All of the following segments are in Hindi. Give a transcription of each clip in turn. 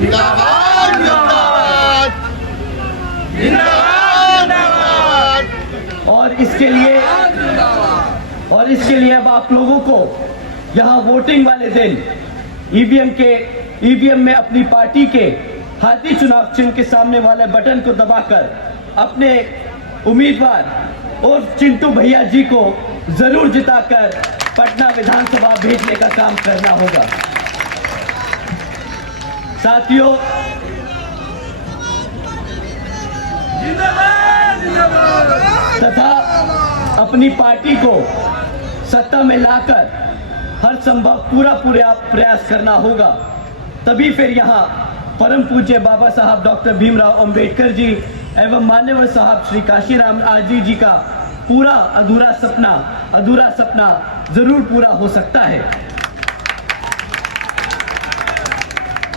जिंदाबाद जिंदाबाद जिंदाबाद। और इसके लिए अब आप लोगों को यहाँ वोटिंग वाले दिन ईवीएम में अपनी पार्टी के हाथी चुनाव चिन्ह के सामने वाले बटन को दबाकर अपने उम्मीदवार और चिंटू भैया जी को जरूर जिताकर पटना विधानसभा भेजने का काम करना होगा। साथियों, तथा अपनी पार्टी को सत्ता में लाकर हर संभव पूरा प्रयास करना होगा। तभी फिर यहाँ परम पूज्य बाबा साहब डॉक्टर भीमराव अंबेडकर जी एवं मान्यवर साहब श्री काशीराम आरजी जी का पूरा अधूरा सपना जरूर पूरा हो सकता है।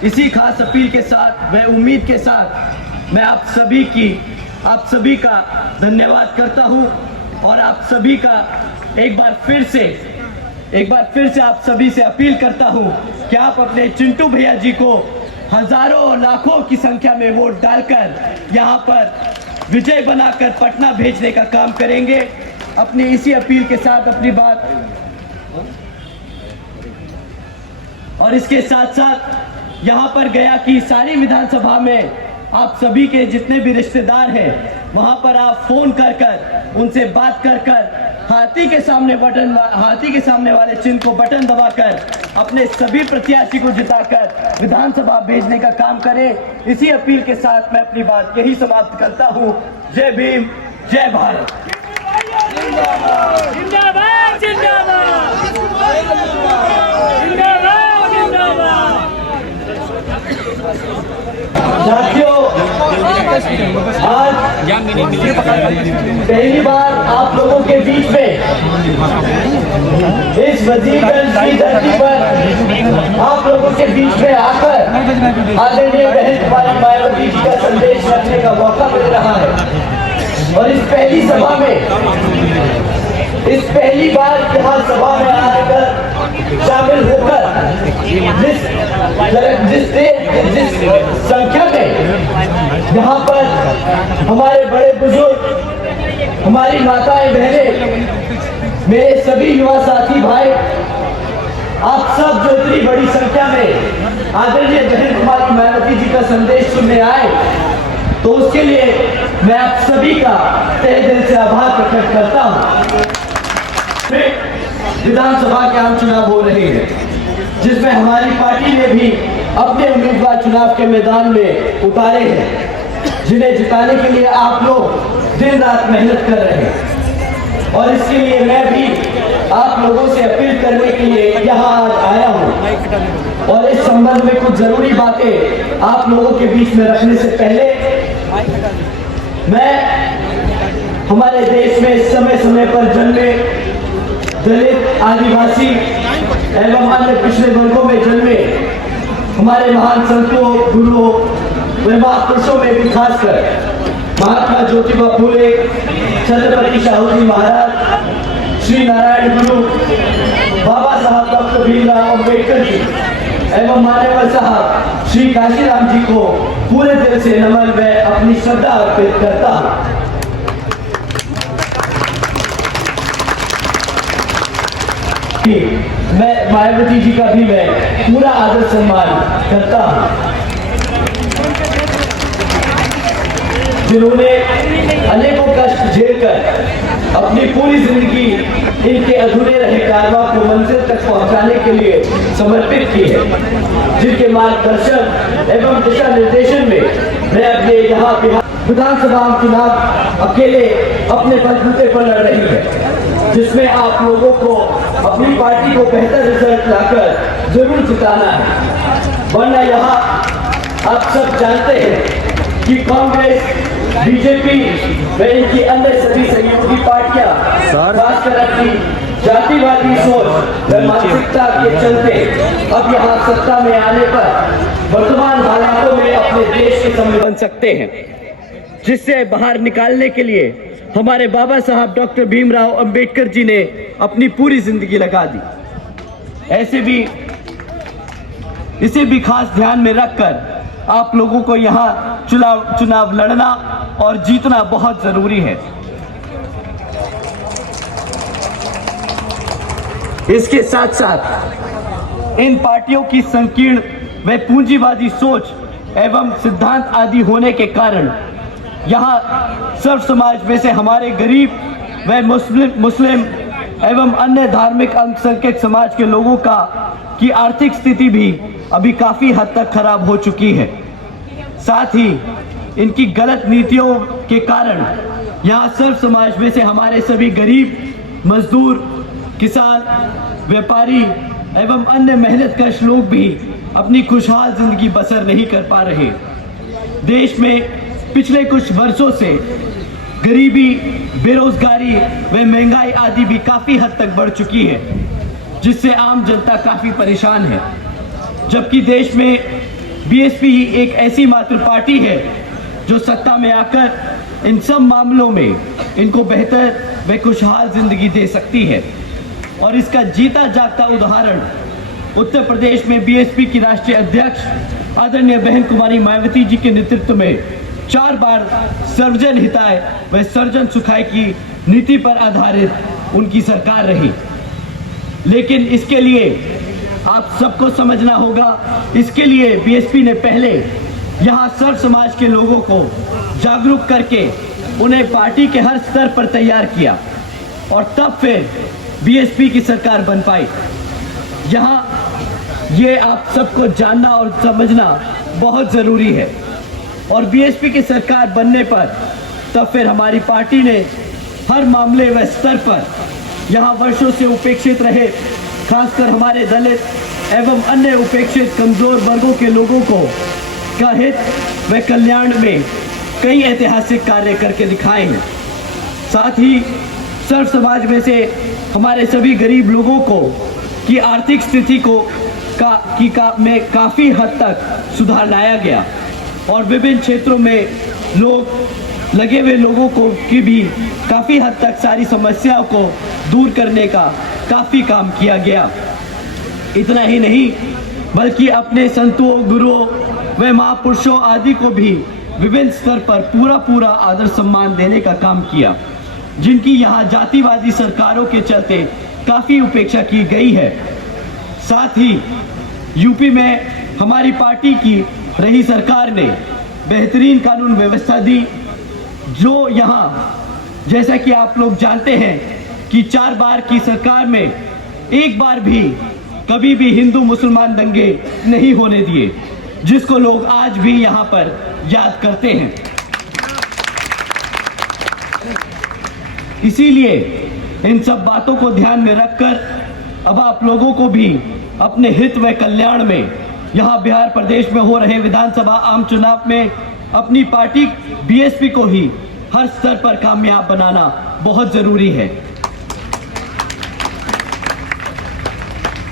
इसी खास अपील के साथ व उम्मीद के साथ मैं आप सभी का धन्यवाद करता हूं और आप सभी का एक बार फिर से आप सभी से अपील करता हूं कि आप अपने चिंटू भैया जी को हजारों और लाखों की संख्या में वोट डालकर यहां पर विजय बनाकर पटना भेजने का काम करेंगे। अपनी इसी अपील के साथ अपनी बात और इसके साथ साथ यहां पर गया कि सारी विधानसभा में आप सभी के जितने भी रिश्तेदार हैं वहां पर आप फोन कर उनसे बात कर हाथी के सामने वाले चिन्ह को बटन दबाकर अपने सभी प्रत्याशी को जिताकर विधानसभा भेजने का काम करें। इसी अपील के साथ मैं अपनी बात यही समाप्त करता हूं। जय भीम, जय भारत। जिंदाबाद जिंदाबाद जिंदाबाद जिंदाबाद। साथियों, आज पहली बार आप लोगों के बीच में इस वजीरगंज की धरती पर आप लोगों के बीच में आकर आदरणीय बहन कुमारी मायावती जी का संदेश रखने का मौका मिल रहा है। और इस पहली बार यहाँ सभा में आकर शामिल होकर जिस संख्या में यहाँ पर हमारे बड़े बुजुर्ग, हमारी माताएं बहनें, मेरे सभी युवा साथी भाई, आप सब जो इतनी बड़ी संख्या में आदरणीय बहन कुमारी मायावती जी का संदेश सुनने आए, तो उसके लिए मैं आप सभी का तहे दिल से आभार प्रकट करता हूँ। विधानसभा के आम चुनाव हो रहे हैं जिसमें हमारी पार्टी ने भी अपने उम्मीदवार चुनाव के मैदान में उतारे हैं, जिन्हें जिताने के लिए आप लोग दिन रात मेहनत कर रहे हैं। और इसके लिए मैं भी आप लोगों से अपील करने के लिए यहाँ आज आया हूँ। और इस संबंध में कुछ जरूरी बातें आप लोगों के बीच में रखने से पहले मैं हमारे देश में समय पर जन्मे दलित, आदिवासी एवं अन्य पिछड़े वर्गों में जन्मे हमारे महान संतों, गुरुओं व महापुरुषों में भी खासकर महात्मा ज्योतिबा फूले, छत्रपति शाहू जी महाराज, श्री नारायण गुरु, बाबा साहब डॉक्टर भीमराव अंबेडकर जी एवं मान्यवर साहब श्री काशीराम जी को पूरे दिल से नमन व अपनी श्रद्धा अर्पित करता हूँ। मैं मायावती जी का भी मैं पूरा आदर सम्मान करता हूँ, जिन्होंने अनेकों कष्ट झेलकर अपनी पूरी जिंदगी इनके अधूरे रहे कारवां को मंजिल तक पहुंचाने के लिए समर्पित की है, जिनके मार्गदर्शन एवं दिशा निर्देशन में मैं अपने यहाँ विधानसभा चुनाव अकेले अपने बलबूते पर लड़ रही है, जिसमें आप लोगों को अपनी पार्टी को बेहतर रिजल्ट लाकर जरूर जिताना है। वरना यहाँ आप सब जानते हैं कि कांग्रेस, बीजेपी व इनकी अन्य सभी सहयोगी पार्टियां खासकर अपनी जातिवादी सोच व मानसिकता के चलते अब यहाँ सत्ता में आने पर वर्तमान हालातों में अपने देश के संविधान बन सकते हैं, जिससे बाहर निकालने के लिए हमारे बाबा साहब डॉक्टर भीमराव अंबेडकर जी ने अपनी पूरी जिंदगी लगा दी। इसे भी खास ध्यान में रखकर आप लोगों को यहाँ चुनाव लड़ना और जीतना बहुत जरूरी है। इसके साथ साथ इन पार्टियों की संकीर्ण व पूंजीवादी सोच एवं सिद्धांत आदि होने के कारण यहाँ सर्व समाज में से हमारे गरीब व मुस्लिम एवं अन्य धार्मिक अल्पसंख्यक समाज के लोगों की आर्थिक स्थिति भी अभी काफी हद तक खराब हो चुकी है। साथ ही इनकी गलत नीतियों के कारण यहाँ सर्व समाज में से हमारे सभी गरीब, मजदूर, किसान, व्यापारी एवं अन्य मेहनतकश लोग भी अपनी खुशहाल जिंदगी बसर नहीं कर पा रहे। देश में पिछले कुछ वर्षों से गरीबी, बेरोजगारी व महंगाई आदि भी काफी हद तक बढ़ चुकी है, जिससे आम जनता काफी परेशान है। जबकि देश में बीएसपी ही एक ऐसी मात्र पार्टी है जो सत्ता में आकर इन सब मामलों में इनको बेहतर व खुशहाल जिंदगी दे सकती है। और इसका जीता जागता उदाहरण उत्तर प्रदेश में बीएसपी की राष्ट्रीय अध्यक्ष आदरणीय बहन कुमारी मायावती जी के नेतृत्व में 4 बार सर्वजन हिताय व सर्वजन सुखाय की नीति पर आधारित उनकी सरकार रही। लेकिन इसके लिए आप सबको समझना होगा, इसके लिए बीएसपी ने पहले यहाँ सर्व समाज के लोगों को जागरूक करके उन्हें पार्टी के हर स्तर पर तैयार किया और तब फिर बीएसपी की सरकार बन पाई। यहाँ ये आप सबको जानना और समझना बहुत ज़रूरी है। और बीएसपी की सरकार बनने पर तब फिर हमारी पार्टी ने हर मामले व स्तर पर यहाँ वर्षों से उपेक्षित रहे, खासकर हमारे दलित एवं अन्य उपेक्षित कमजोर वर्गों के लोगों को का हित व कल्याण में कई ऐतिहासिक कार्य करके दिखाए हैं। साथ ही सर्व समाज में से हमारे सभी गरीब लोगों को की आर्थिक स्थिति को में काफ़ी हद तक सुधार लाया गया और विभिन्न क्षेत्रों में लगे हुए लोगों को की भी काफ़ी हद तक सारी समस्याओं को दूर करने का काफ़ी काम किया गया। इतना ही नहीं बल्कि अपने संतों, गुरुओं व महापुरुषों आदि को भी विभिन्न स्तर पर पूरा आदर सम्मान देने का काम किया, जिनकी यहाँ जातिवादी सरकारों के चलते काफ़ी उपेक्षा की गई है। साथ ही यूपी में हमारी पार्टी की रही सरकार ने बेहतरीन कानून व्यवस्था दी, जो यहाँ जैसा कि आप लोग जानते हैं कि 4 बार की सरकार में एक बार भी कभी भी हिंदू मुसलमान दंगे नहीं होने दिए, जिसको लोग आज भी यहाँ पर याद करते हैं। इसीलिए इन सब बातों को ध्यान में रखकर अब आप लोगों को भी अपने हित व कल्याण में यहाँ बिहार प्रदेश में हो रहे विधानसभा आम चुनाव में अपनी पार्टी बीएसपी को ही हर स्तर पर कामयाब बनाना बहुत जरूरी है,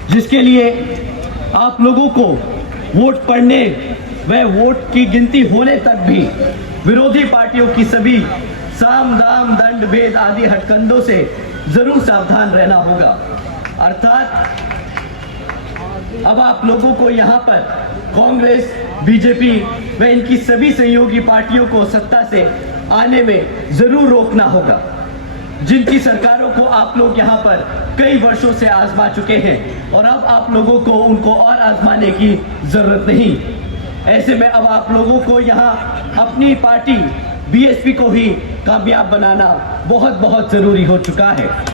जिसके लिए आप लोगों को वोट पड़ने व वोट की गिनती होने तक भी विरोधी पार्टियों की सभी साम दाम दंड भेद आदि हटकंडों से जरूर सावधान रहना होगा। अर्थात अब आप लोगों को यहाँ पर कांग्रेस, बीजेपी व इनकी सभी सहयोगी पार्टियों को सत्ता से आने में जरूर रोकना होगा, जिनकी सरकारों को आप लोग यहाँ पर कई वर्षों से आजमा चुके हैं और अब आप लोगों को उनको और आजमाने की जरूरत नहीं। ऐसे में अब आप लोगों को यहाँ अपनी पार्टी बीएसपी को ही कामयाब बनाना बहुत जरूरी हो चुका है।